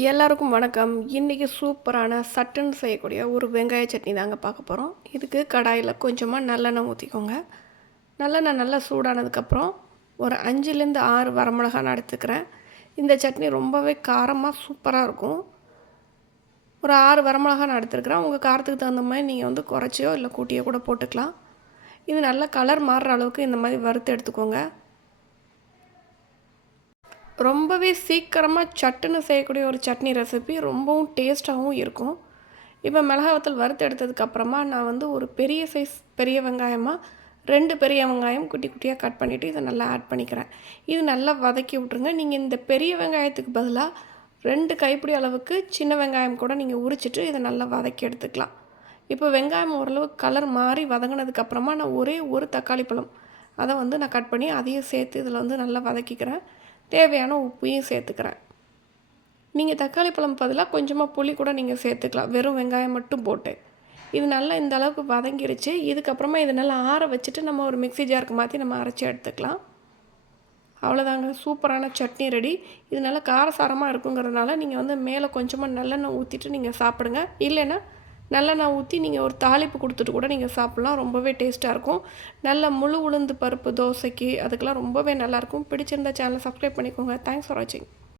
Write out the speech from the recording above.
எல்லாருக்கும் வணக்கம். இன்றைக்கி சூப்பரான சட்டுன்னு செய்யக்கூடிய ஒரு வெங்காய சட்னி தாங்க பார்க்க போகிறோம் இதுக்கு கடாயில் கொஞ்சமாக நல்லெண்ணெய் ஊற்றிக்கோங்க நல்லெண்ணெய் நல்லா சூடானதுக்கப்புறம் ஒரு அஞ்சுலேருந்து ஆறு வரமிளகா நான் எடுத்துக்கிறேன். இந்த சட்னி ரொம்பவே காரமாக சூப்பராக இருக்கும். ஒரு ஆறு வரமிளகா நான் எடுத்துருக்கிறேன் உங்கள் காரத்துக்கு தகுந்த மாதிரி நீங்கள் வந்து குறைச்சியோ இல்லை கூட்டியோ கூட போட்டுக்கலாம். இது நல்லா கலர் மாறுற அளவுக்கு இந்த மாதிரி வறுத்து எடுத்துக்கோங்க. ரொம்பவே சீக்கிரமாக சட்டுன்னு செய்யக்கூடிய ஒரு சட்னி ரெசிபி ரொம்பவும் டேஸ்ட்டாகவும் இருக்கும். இப்போ மிளகாவத்தல் வறுத்து எடுத்ததுக்கப்புறமா நான் வந்து ஒரு பெரிய சைஸ் பெரிய வெங்காயமாக ரெண்டு பெரிய வெங்காயம் குட்டி குட்டியாக கட் பண்ணிவிட்டு இதை நல்லா ஆட் பண்ணிக்கிறேன். இது நல்லா வதக்கி விட்ருங்க நீங்கள் இந்த பெரிய வெங்காயத்துக்கு பதிலாக ரெண்டு கைப்பிடி அளவுக்கு சின்ன வெங்காயம் கூட நீங்கள் உரிச்சிட்டு இதை நல்லா வதக்கி எடுத்துக்கலாம். இப்போ வெங்காயம் ஓரளவு கலர் மாறி வதங்கினதுக்கப்புறமா நான் ஒரே ஒரு தக்காளி பழம் அதை வந்து நான் கட் பண்ணி அதையும் சேர்த்து இதில் வந்து நல்லா வதக்கிக்கிறேன். தேவையான உப்பையும் சேர்த்துக்கிறேன். நீங்கள் தக்காளி பழம் பதிலாக கொஞ்சமாக புளி கூட நீங்கள் சேர்த்துக்கலாம். வெறும் வெங்காயம் மட்டும் போட்டு. இது நல்லா இந்த அளவுக்கு வதங்கிடுச்சு இதுக்கப்புறமா இதை நல்லா ஆற வச்சுட்டு நம்ம ஒரு மிக்சி ஜாருக்கு மாற்றி நம்ம அரைச்சி எடுத்துக்கலாம். அவ்வளோதாங்க சூப்பரான சட்னி ரெடி. இது நல்லா காரசாரமாக இருக்குங்கிறதுனால நீங்கள் வந்து மேலே கொஞ்சமாக நல்லெண்ணெய் ஊற்றிட்டு நீங்கள் சாப்பிடுங்க. இல்லைன்னா நல்லெண்ணெய் ஊற்றி நீங்கள் ஒரு தாளிப்பு கொடுத்துட்டு கூட நீங்கள் சாப்பிட்லாம். ரொம்பவே டேஸ்ட்டாக இருக்கும். நல்ல முழு உளுந்து பருப்பு தோசைக்கு அதுக்கெல்லாம் ரொம்பவே நல்லாயிருக்கும் பிடிச்சிருந்த சேனலை சப்ஸ்கிரைப் பண்ணிக்கோங்க. தேங்க்ஸ் ஃபார் வாட்சிங்